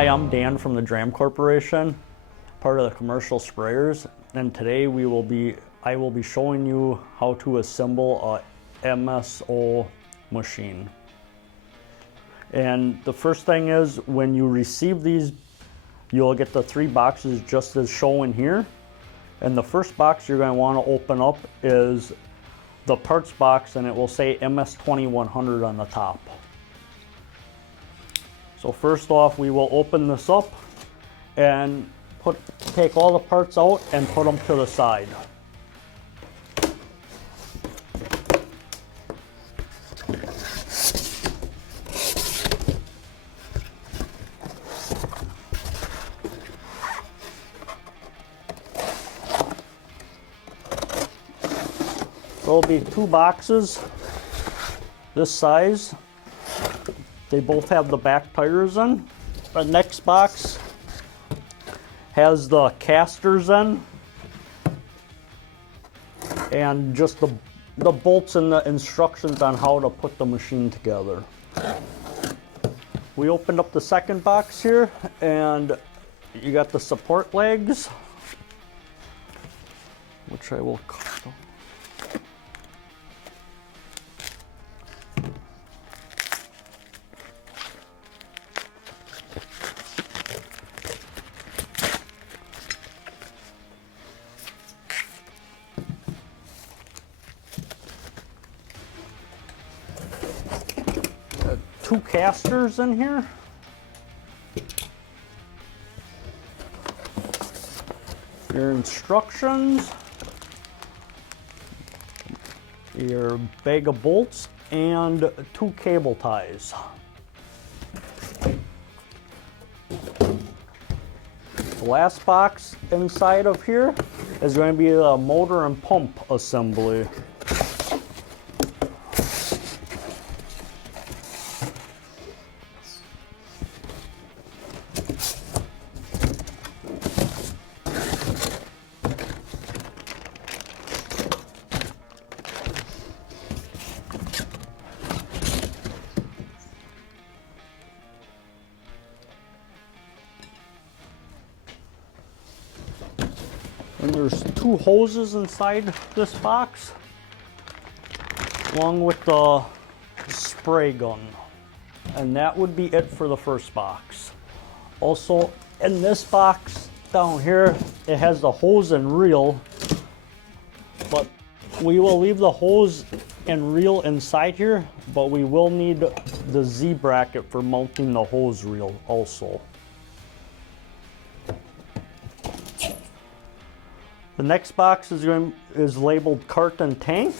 Hi, I'm Dan from the Dramm Corporation, part of the commercial sprayers, and today I will be showing you how to assemble a MSO machine. And the first thing is, when you receive these, you'll get the 3 boxes just as shown here. And the first box you're going to want to open up is the parts box, and it will say MS20 100 on the top. So first off, we will open this up and take all the parts out and put them to the side. There'll be 2 boxes this size. They both have the back tires in. The next box has the casters in and just the bolts and the instructions on how to put the machine together. We opened up the second box here, and you got the support legs, which I will cut off. 2 casters in here. Your instructions, your bag of bolts, and 2 cable ties. The last box inside of here is going to be the motor and pump assembly. And there's 2 hoses inside this box, along with the spray gun. And that would be it for the first box. Also, in this box down here, it has the hose and reel, but we will leave the hose and reel inside here, but we will need the Z bracket for mounting the hose reel also. The next box is labeled cart and tank.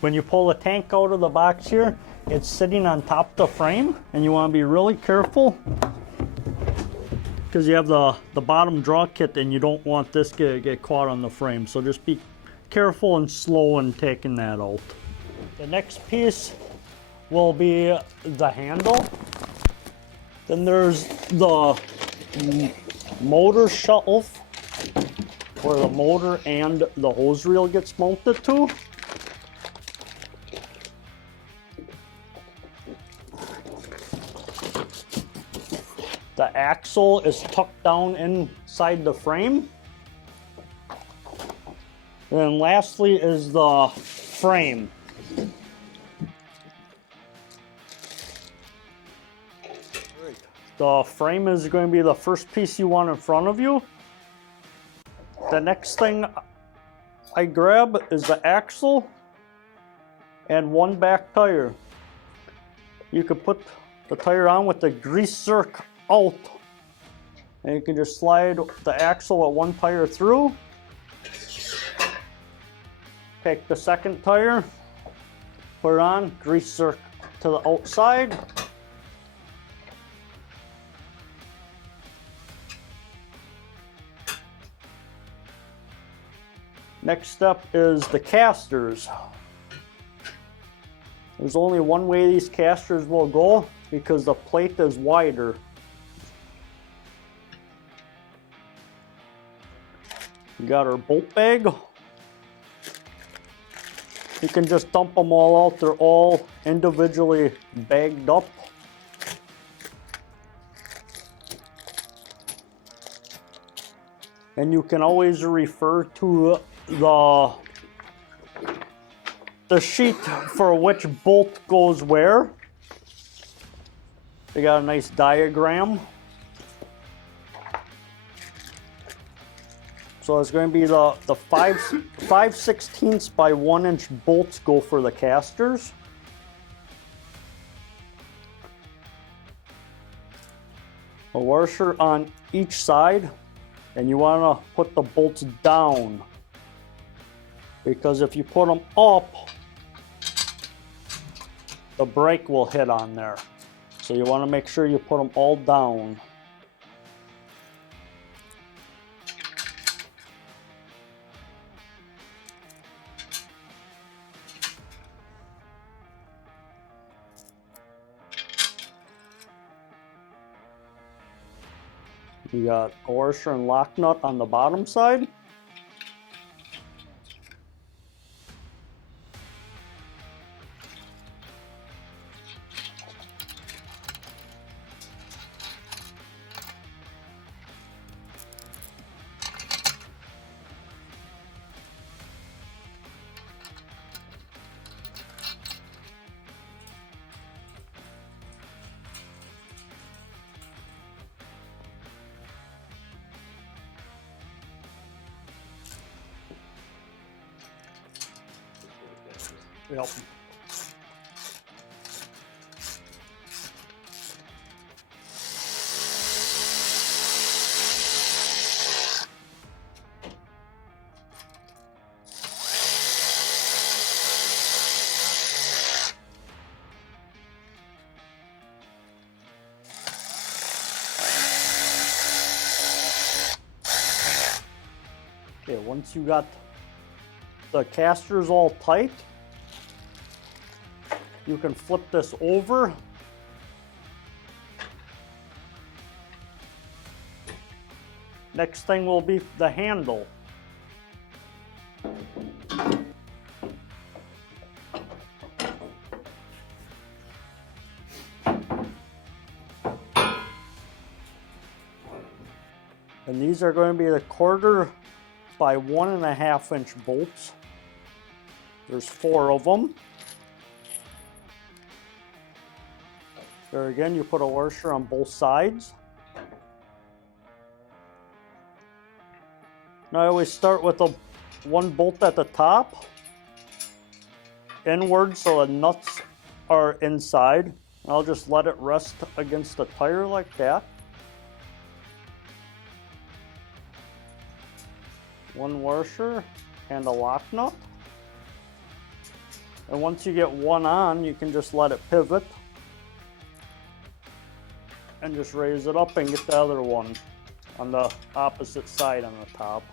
When you pull the tank out of the box here, it's sitting on top of the frame, and you want to be really careful because you have the bottom draw kit, and you don't want this to get caught on the frame. So just be careful and slow in taking that out. The next piece will be the handle. Then there's the motor shelf where the motor and the hose reel gets mounted to. The axle is tucked down inside the frame. And then lastly is the frame. The frame is going to be the first piece you want in front of you. The next thing I grab is the axle and 1 back tire. You could put the tire on with the grease zerk out, and you can just slide the axle at 1 tire through. Take the second tire, put it on, grease zerk to the outside. Next step is the casters. There's only one way these casters will go because the plate is wider. We got our bolt bag. You can just dump them all out. They're all individually bagged up. And you can always refer to the sheet for which bolt goes where. They got a nice diagram. So it's going to be the 5/16 by 1 inch bolts go for the casters. A washer on each side, and you want to put the bolts down, because if you put them up, the brake will hit on there. So you want to make sure you put them all down. You got a washer and lock nut on the bottom side. Yep. Okay, once you got the casters all tight, you can flip this over. Next thing will be the handle. And these are going to be the 1/4 by 1.5 inch bolts. There's 4 of them. There again, you put a washer on both sides. Now I always start with one bolt at the top, inward, so the nuts are inside. I'll just let it rest against the tire like that. One washer and a lock nut. And once you get one on, you can just let it pivot and just raise it up and get the other one on the opposite side on the top.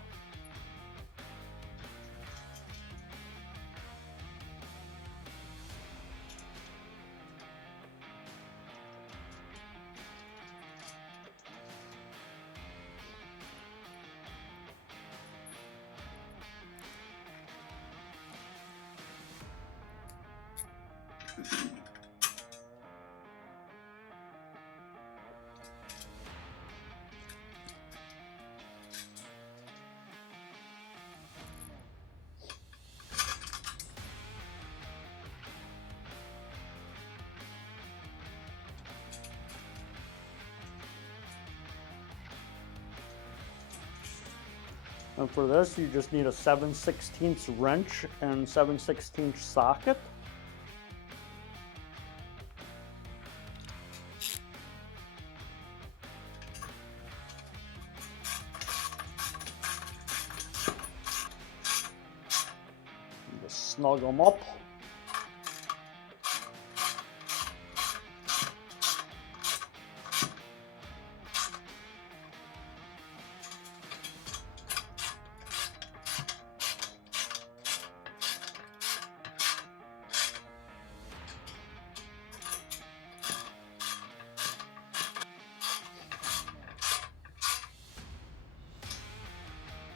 And for this, you just need a 7/16 wrench and 7/16 socket. Just snug them up.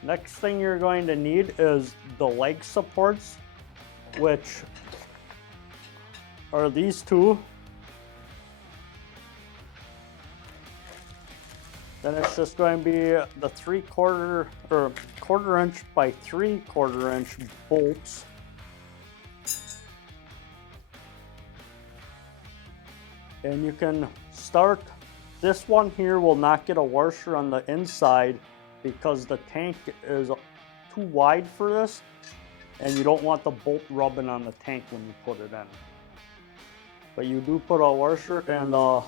Next thing you're going to need is the leg supports which are these two. Then it's just going to be the 3/4 or 1/4 inch by 3/4 inch bolts. And you can start, this one here will not get a washer on the inside because the tank is too wide for this, and you don't want the bolt rubbing on the tank when you put it in. But you do put a washer and a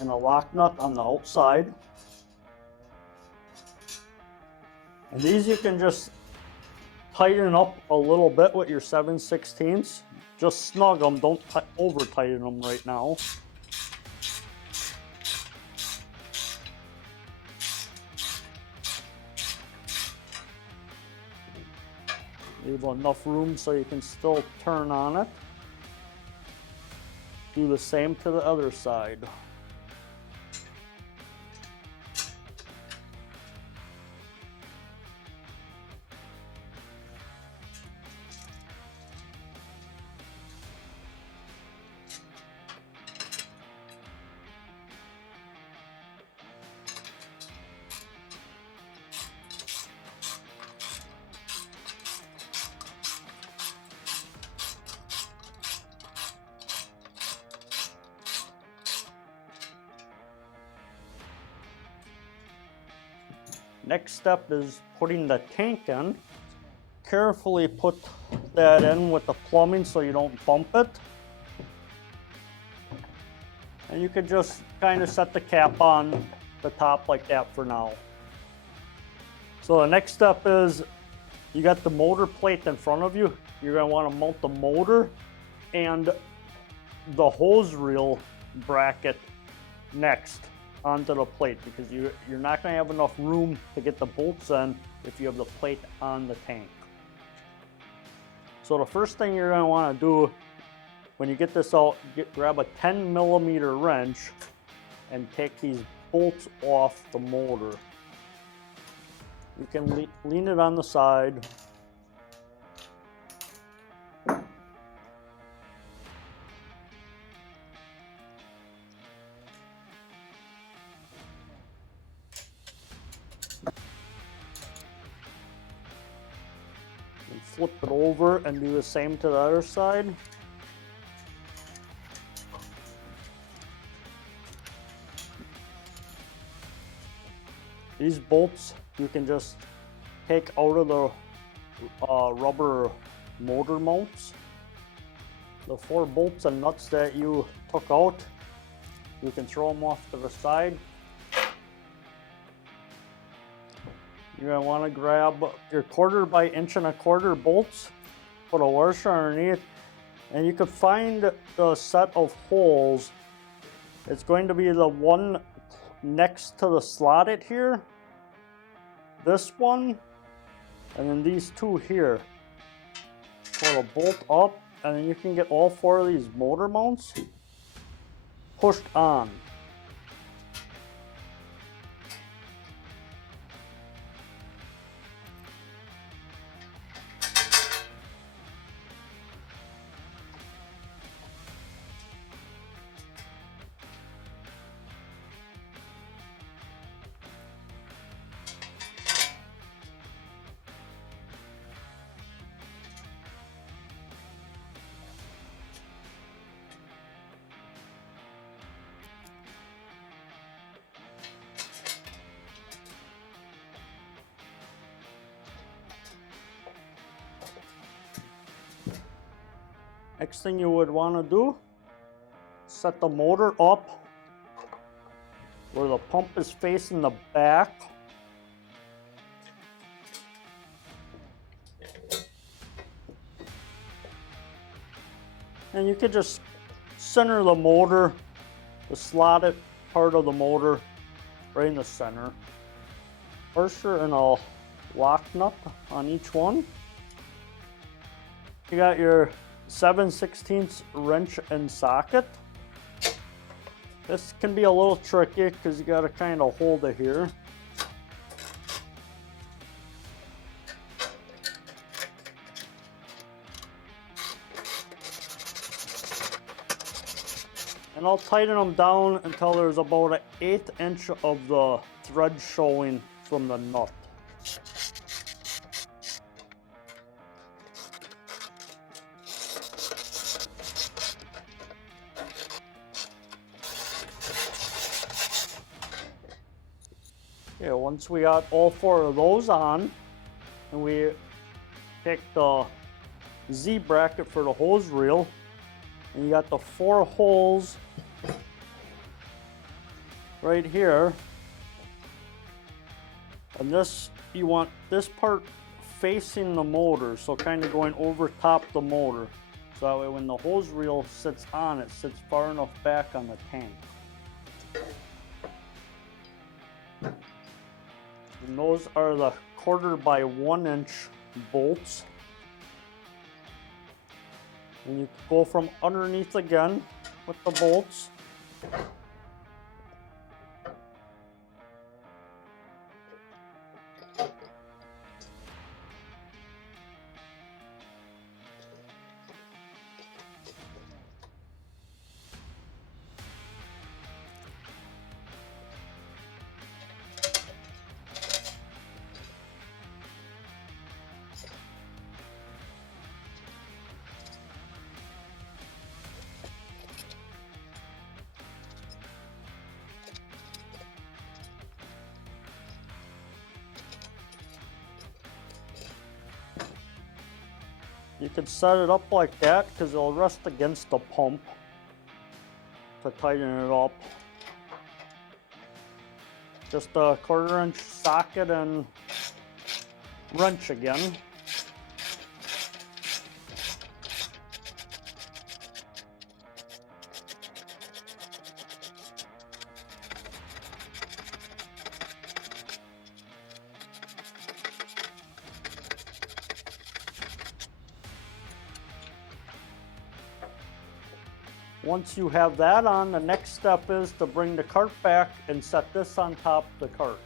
lock nut on the outside. And these you can just tighten up a little bit with your 7/16. Just snug them, don't over tighten them right now. Leave enough room so you can still turn on it. Do the same to the other side. Next step is putting the tank in. Carefully put that in with the plumbing so you don't bump it. And you can just kind of set the cap on the top like that for now. So the next step is, you got the motor plate in front of you. You're going to want to mount the motor and the hose reel bracket next onto the plate, because you're not going to have enough room to get the bolts in if you have the plate on the tank. So the first thing you're going to want to do when you get this out, grab a 10mm wrench and take these bolts off the motor. You can lean it on the side. And flip it over and do the same to the other side. These bolts you can just take out of the rubber motor mounts. The 4 bolts and nuts that you took out, you can throw them off to the side. You're going to want to grab your 1/4 by 1.25 inch bolts, put a washer underneath, and you can find the set of holes. It's going to be the one next to the slotted here, this one, and then these 2 here. Pull a bolt up, and then you can get all 4 of these motor mounts pushed on. Next thing you would want to do, set the motor up where the pump is facing the back. And you can just center the motor, the slotted part of the motor, right in the center. Washer and a lock nut on each one. You got your 7/16 wrench and socket. This can be a little tricky because you got to kind of hold it here. And I'll tighten them down until there's about an 1/8 inch of the thread showing from the nut. Okay, once we got all 4 of those on, and we take the Z bracket for the hose reel, and you got the 4 holes right here, and this, you want this part facing the motor, so kind of going over top the motor, so that way when the hose reel sits on, it sits far enough back on the tank. And those are the 1/4 by 1 inch bolts. And you go from underneath again with the bolts. You can set it up like that because it'll rest against the pump to tighten it up. Just a 1/4 inch socket and wrench again. Once you have that on, the next step is to bring the cart back and set this on top of the cart.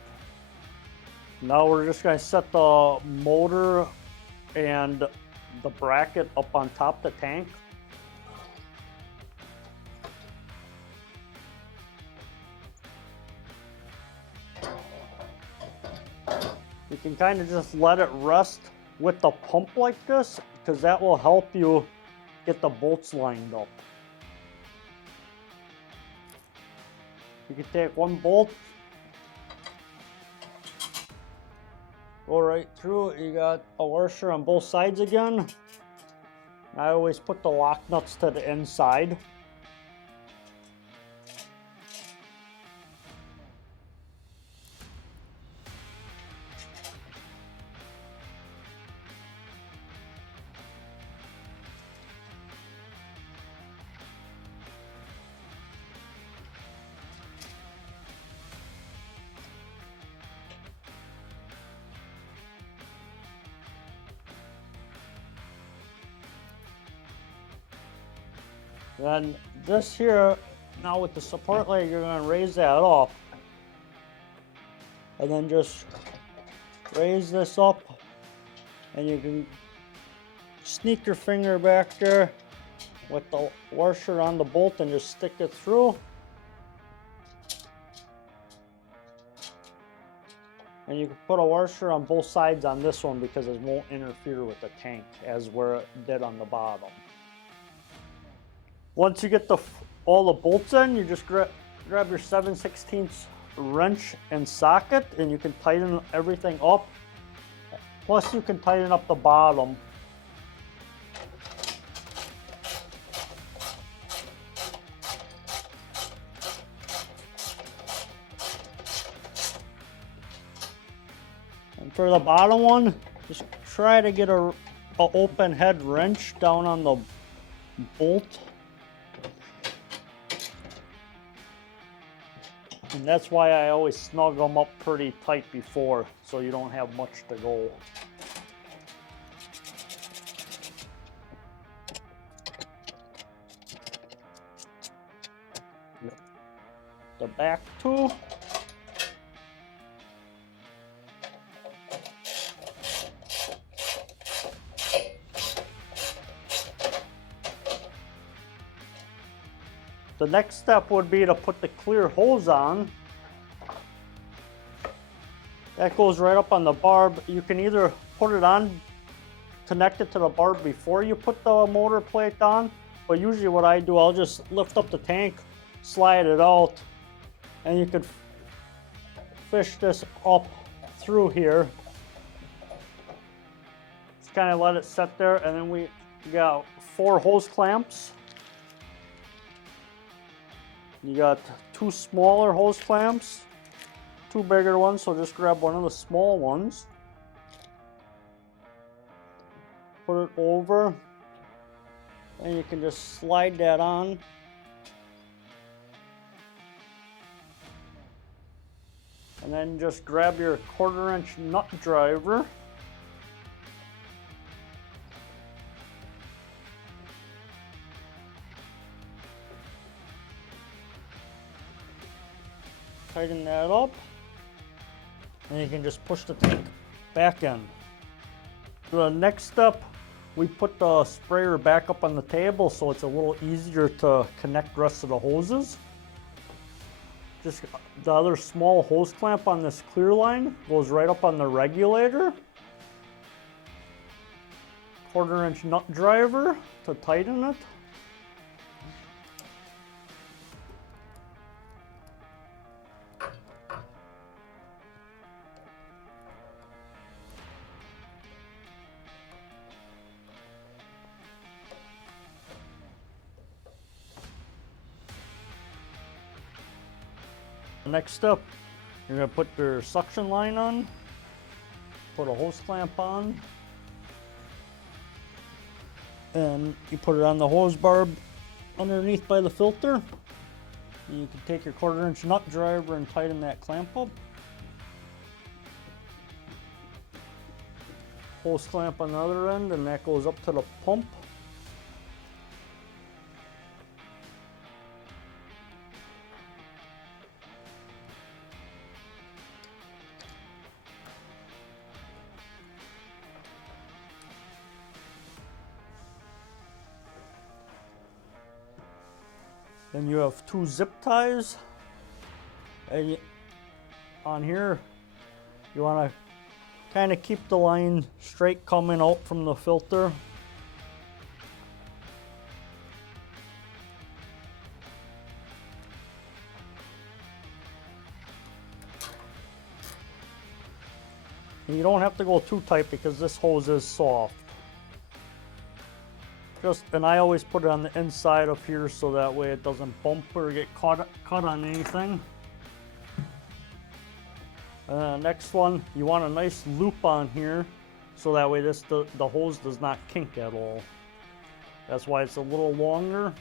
Now we're just going to set the motor and the bracket up on top of the tank. You can kind of just let it rest with the pump like this, because that will help you get the bolts lined up. You can take one bolt, go right through it. You got a washer on both sides again. I always put the lock nuts to the inside. Then this here, now with the support leg, you're going to raise that up. And then just raise this up. And you can sneak your finger back there with the washer on the bolt and just stick it through. And you can put a washer on both sides on this one because it won't interfere with the tank as where it did on the bottom. Once you get all the bolts in, you just grab your 7/16 wrench and socket, and you can tighten everything up. Plus you can tighten up the bottom. And for the bottom one, just try to get a open head wrench down on the bolt. And that's why I always snug them up pretty tight before, so you don't have much to go. The back two. The next step would be to put the clear hose on. That goes right up on the barb. You can either put it on, connect it to the barb before you put the motor plate on, but usually what I do, I'll just lift up the tank, slide it out, and you could fish this up through here. Just kind of let it set there, and then we got 4 hose clamps. You got 2 smaller hose clamps, 2 bigger ones, so just grab one of the small ones. Put it over, and you can just slide that on. And then just grab your 1/4-inch nut driver. Tighten that up, and you can just push the tank back in. The next step, we put the sprayer back up on the table so it's a little easier to connect the rest of the hoses. Just the other small hose clamp on this clear line goes right up on the regulator. 1/4-inch nut driver to tighten it. Next step, you're going to put your suction line on, put a hose clamp on, and you put it on the hose barb underneath by the filter. And you can take your 1/4-inch nut driver and tighten that clamp up. Hose clamp on the other end, and that goes up to the pump. Then you have 2 zip ties, and on here you want to kind of keep the line straight coming out from the filter. And you don't have to go too tight because this hose is soft. And I always put it on the inside up here so that way it doesn't bump or get caught on anything. Next one, you want a nice loop on here so that way the hose does not kink at all. That's why it's a little longer.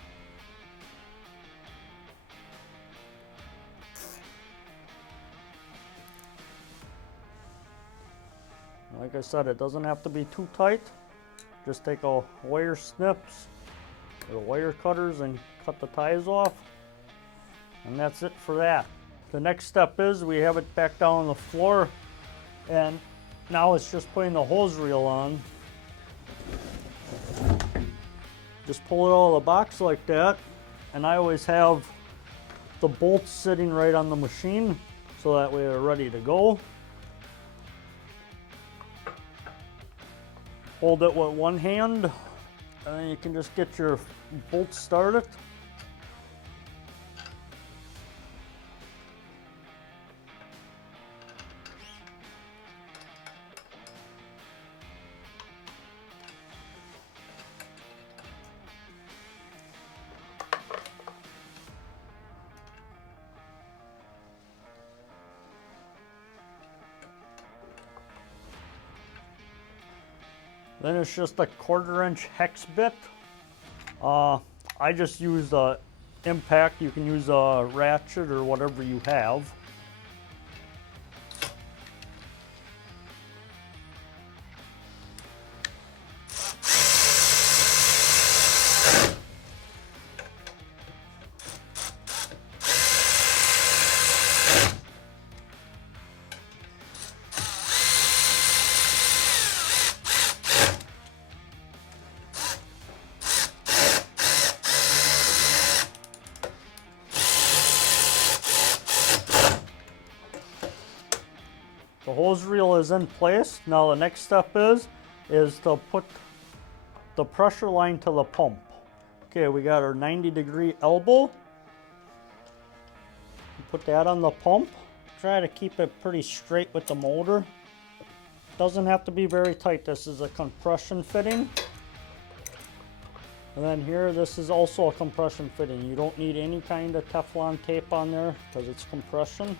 Like I said, it doesn't have to be too tight. Just take a wire snips or wire cutters and cut the ties off. And that's it for that. The next step is we have it back down on the floor, and now it's just putting the hose reel on. Just pull it out of the box like that, and I always have the bolts sitting right on the machine so that way they're ready to go. Hold it with one hand, and then you can just get your bolts started. Then it's just a 1/4-inch hex bit. I just use a impact. You can use a ratchet or whatever you have. The hose reel is in place. Now the next step is to put the pressure line to the pump. Okay, we got our 90-degree elbow. Put that on the pump. Try to keep it pretty straight with the motor. Doesn't have to be very tight. This is a compression fitting. And then here, this is also a compression fitting. You don't need any kind of Teflon tape on there because it's compression.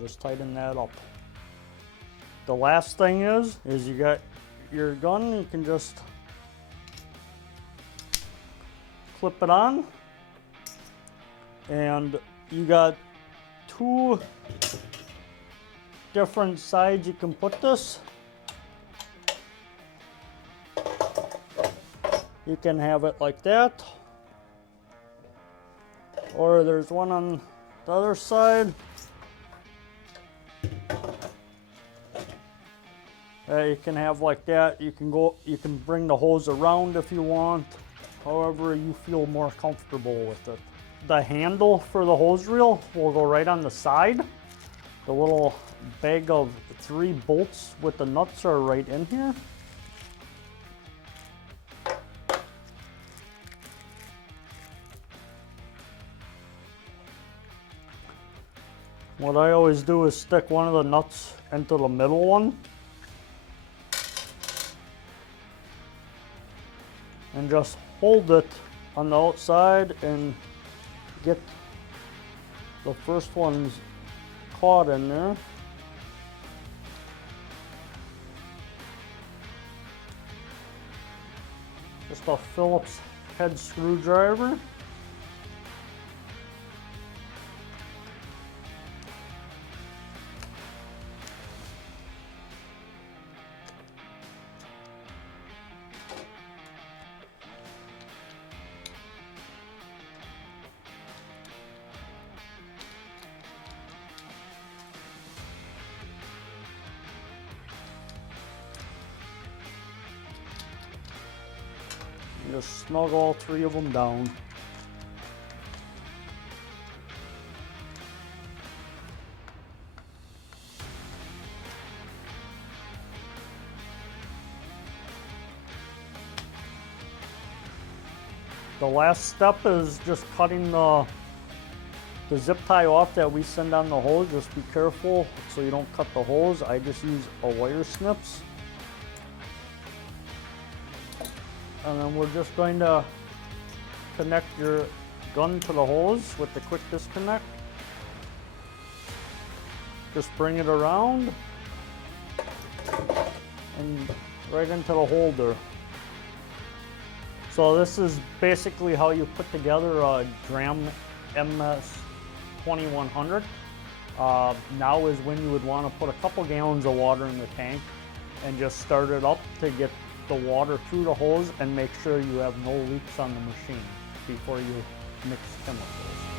Just tighten that up. The last thing is you got your gun, you can just clip it on, and you got two different sides you can put this. You can have it like that, or there's one on the other side. You can have like that. You can bring the hose around if you want, however you feel more comfortable with it. The handle for the hose reel will go right on the side. The little bag of 3 bolts with the nuts are right in here. What I always do is stick one of the nuts into the middle one and just hold it on the outside and get the first ones caught in there. Just a Phillips head screwdriver. Just snug all 3 of them down. The last step is just cutting the zip tie off that we send on the hose. Just be careful so you don't cut the hose. I just use a wire snips. And then we're just going to connect your gun to the hose with the quick disconnect. Just bring it around and right into the holder. So this is basically how you put together a Dramm MS20 now is when you would want to put a couple gallons of water in the tank and just start it up to get the water through the hose and make sure you have no leaks on the machine before you mix chemicals.